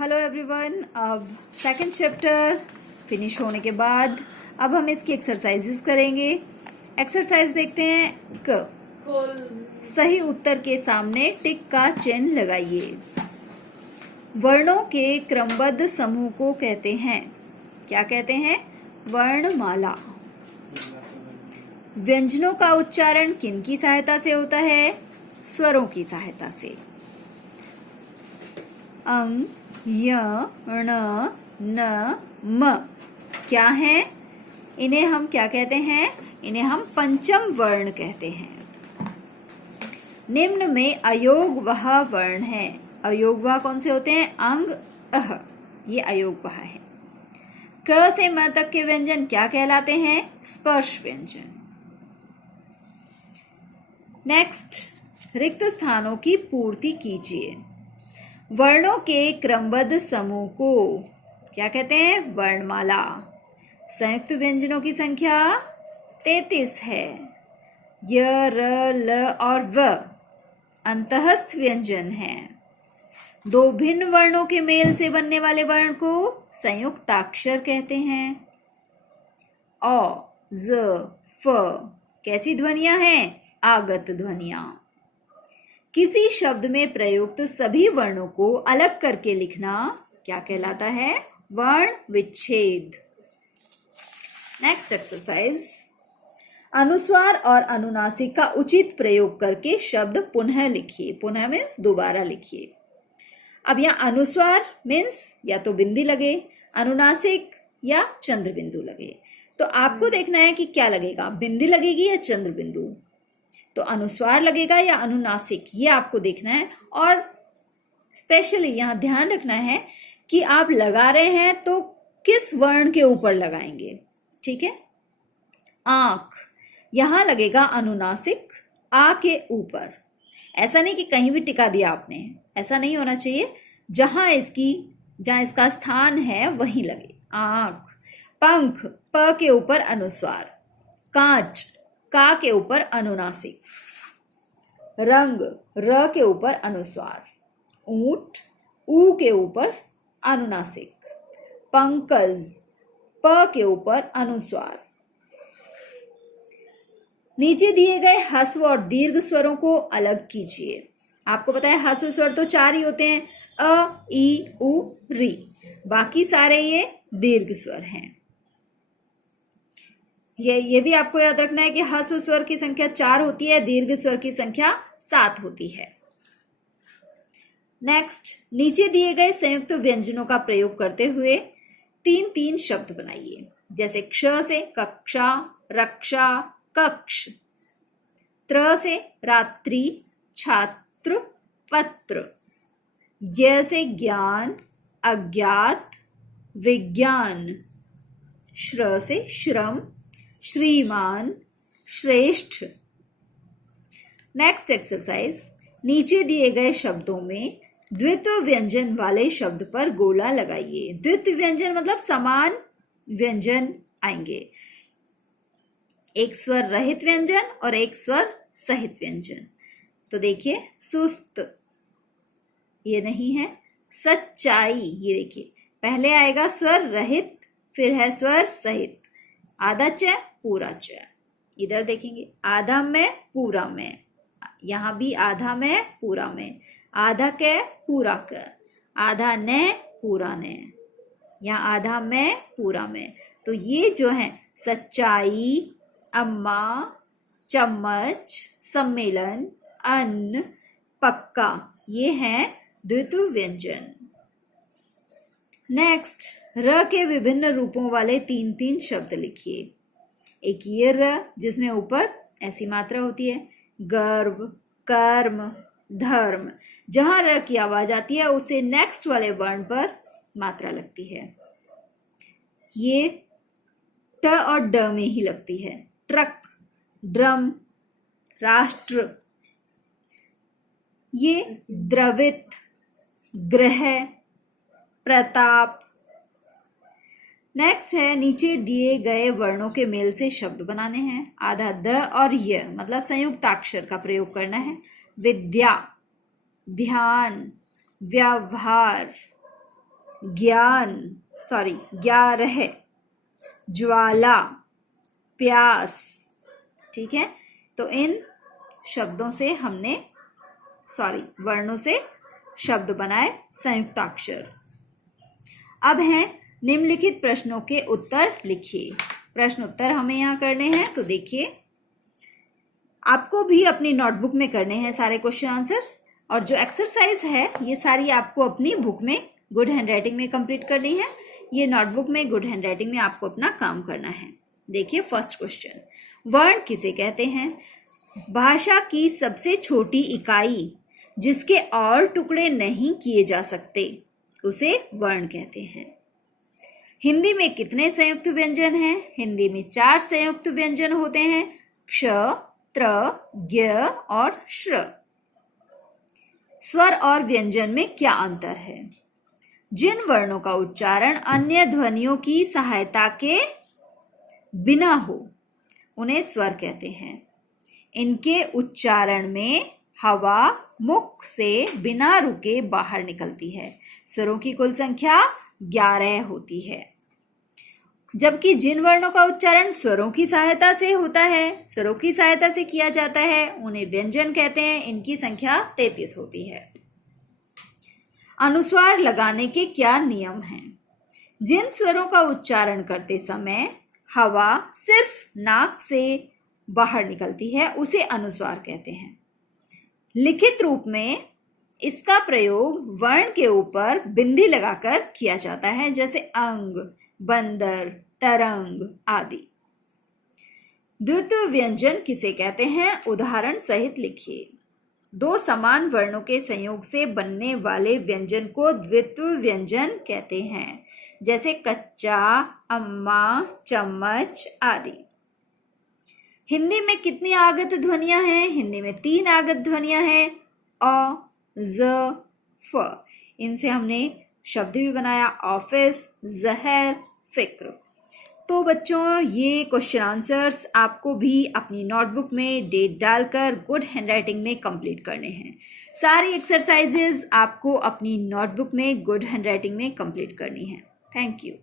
Hello everyone. अब second chapter finish होने के बाद अब हम इसकी एक्सरसाइजेस करेंगे। एक्सरसाइज देखते हैं। सही उत्तर के सामने टिक का चिन्ह लगाइए। वर्णों के क्रमबद्ध समूह को कहते हैं, क्या कहते हैं? वर्णमाला। व्यंजनों का उच्चारण किन की सहायता से होता है? स्वरों की सहायता से। अंग, य, ण, न, म क्या है? इन्हें हम क्या कहते हैं? इन्हें हम पंचम वर्ण कहते हैं। निम्न में अयोगवह वर्ण है। अयोगवह कौन से होते हैं? अंग, अह, ये अयोगवह है। क से म तक के व्यंजन क्या कहलाते हैं? स्पर्श व्यंजन। नेक्स्ट, रिक्त स्थानों की पूर्ति कीजिए। वर्णों के क्रमबद्ध समूह को क्या कहते हैं? वर्णमाला। संयुक्त व्यंजनों की संख्या 33 है। य, र, ल और व अंतःस्थ व्यंजन हैं। दो भिन्न वर्णों के मेल से बनने वाले वर्ण को संयुक्ताक्षर कहते हैं। अ, ज, फ कैसी ध्वनियां हैं? आगत ध्वनियां। किसी शब्द में प्रयुक्त सभी वर्णों को अलग करके लिखना क्या कहलाता है? वर्ण विच्छेद। नेक्स्ट एक्सरसाइज, अनुस्वार और अनुनासिक का उचित प्रयोग करके शब्द पुनः लिखिए। पुनः मीन्स दोबारा लिखिए। अब यहाँ अनुस्वार मीन्स या तो बिंदी लगे, अनुनासिक या चंद्र बिंदु लगे। तो आपको देखना है कि क्या लगेगा, बिंदी लगेगी या चंद्र बिंदु। तो अनुस्वार लगेगा या अनुनासिक, ये आपको देखना है। और स्पेशली यहाँ ध्यान रखना है कि आप लगा रहे हैं तो किस वर्ण के ऊपर लगाएंगे। ठीक है। आंख, यहां लगेगा अनुनासिक, आ के ऊपर। ऐसा नहीं कि कहीं भी टिका दिया आपने, ऐसा नहीं होना चाहिए। जहां इसका स्थान है वहीं लगे। आंख। पंख, प के ऊपर अनुस्वार। कांच, का के ऊपर अनुनासिक। रंग, र के ऊपर अनुस्वार। ऊंट, ऊ के ऊपर अनुनासिक। पंकज, प के ऊपर अनुस्वार। नीचे दिए गए ह्रस्व और दीर्घ स्वरों को अलग कीजिए। आपको पता है ह्रस्व स्वर तो 4 ही होते हैं, अ, ई, उ, री। बाकी सारे ये दीर्घ स्वर हैं। ये भी आपको याद रखना है कि ह्रस्व स्वर की संख्या 4 होती है, दीर्घ स्वर की संख्या 7 होती है। नेक्स्ट, नीचे दिए गए संयुक्त व्यंजनों का प्रयोग करते हुए 3-3 शब्द बनाइए। जैसे क्ष से कक्षा, रक्षा, कक्ष। त्र से रात्रि, छात्र, पत्र। ज्ञ से ज्ञान, अज्ञात, विज्ञान। श्र से श्रम, श्रीमान, श्रेष्ठ। नेक्स्ट एक्सरसाइज, नीचे दिए गए शब्दों में द्वित्व व्यंजन वाले शब्द पर गोला लगाइए। द्वित्व व्यंजन मतलब समान व्यंजन आएंगे। एक स्वर रहित व्यंजन और एक स्वर सहित व्यंजन। तो देखिए, सुस्त ये नहीं है। सच्चाई, ये देखिए पहले आएगा स्वर रहित, फिर है स्वर सहित। आधा च, पूरा च। इधर देखेंगे, आधा में, पूरा में। यहां भी आधा में, पूरा में। आधा के, पूरा क। आधा ने, पूरा ने। यहाँ आधा में, पूरा में। तो ये जो है सच्चाई, अम्मा, चम्मच, सम्मेलन, अन्न, पक्का, ये हैं द्वित्व व्यंजन। नेक्स्ट, र के विभिन्न रूपों वाले 3-3 शब्द लिखिए। एक ये र जिसमें ऊपर ऐसी मात्रा होती है, गर्व, कर्म, धर्म। जहां र की आवाज आती है उससे नेक्स्ट वाले वर्ण पर मात्रा लगती है। ये ट और ड में ही लगती है। ट्रक, ड्रम, राष्ट्र। ये द्रवित, ग्रह, प्रताप। नेक्स्ट है, नीचे दिए गए वर्णों के मेल से शब्द बनाने हैं। आधा द और य मतलब संयुक्ताक्षर का प्रयोग करना है। विद्या, ध्यान, व्यवहार, ग्यारह, ज्वाला, प्यास। ठीक है, तो इन शब्दों से वर्णों से शब्द बनाए संयुक्ताक्षर। अब हैं निम्नलिखित प्रश्नों के उत्तर लिखिए। प्रश्न उत्तर हमें यहाँ करने हैं, तो देखिए आपको भी अपनी नोटबुक में करने हैं सारे क्वेश्चन आंसर्स, और जो एक्सरसाइज है ये सारी आपको अपनी बुक में गुड हैंडराइटिंग में कंप्लीट करनी है। ये नोटबुक में गुड हैंडराइटिंग में आपको अपना काम करना है। देखिए फर्स्ट क्वेश्चन, वर्ण किसे कहते हैं? भाषा की सबसे छोटी इकाई जिसके और टुकड़े नहीं किए जा सकते उसे वर्ण कहते हैं। हिंदी में कितने संयुक्त व्यंजन हैं? हिंदी में 4 संयुक्त व्यंजन होते हैं, क्ष, त्र, ज्ञ और श्र। स्वर और व्यंजन में क्या अंतर है? जिन वर्णों का उच्चारण अन्य ध्वनियों की सहायता के बिना हो उन्हें स्वर कहते हैं। इनके उच्चारण में हवा मुख से बिना रुके बाहर निकलती है। स्वरों की कुल संख्या 11 होती है। जबकि जिन वर्णों का उच्चारण स्वरों की सहायता से होता है, स्वरों की सहायता से किया जाता है, उन्हें व्यंजन कहते हैं। इनकी संख्या 33 होती है। अनुस्वार लगाने के क्या नियम हैं? जिन स्वरों का उच्चारण करते समय हवा सिर्फ नाक से बाहर निकलती है उसे अनुस्वार कहते हैं। लिखित रूप में इसका प्रयोग वर्ण के ऊपर बिंदी लगाकर किया जाता है, जैसे अंग, बंदर, तरंग आदि। द्वित्व व्यंजन किसे कहते हैं? उदाहरण सहित लिखिए। 2 समान वर्णों के संयोग से बनने वाले व्यंजन को द्वित्व व्यंजन कहते हैं, जैसे कच्चा, अम्मा, चम्मच आदि। हिंदी में कितनी आगत ध्वनियां हैं? हिंदी में 3 आगत ध्वनियां हैं, अ, ज, फ। इनसे हमने शब्द भी बनाया, ऑफिस, जहर, फिक्र। तो बच्चों ये क्वेश्चन आंसर्स आपको भी अपनी नोटबुक में डेट डालकर गुड हैंडराइटिंग में कंप्लीट करने हैं। सारी एक्सरसाइजेज आपको अपनी नोटबुक में गुड हैंडराइटिंग में कंप्लीट करनी है। Thank you.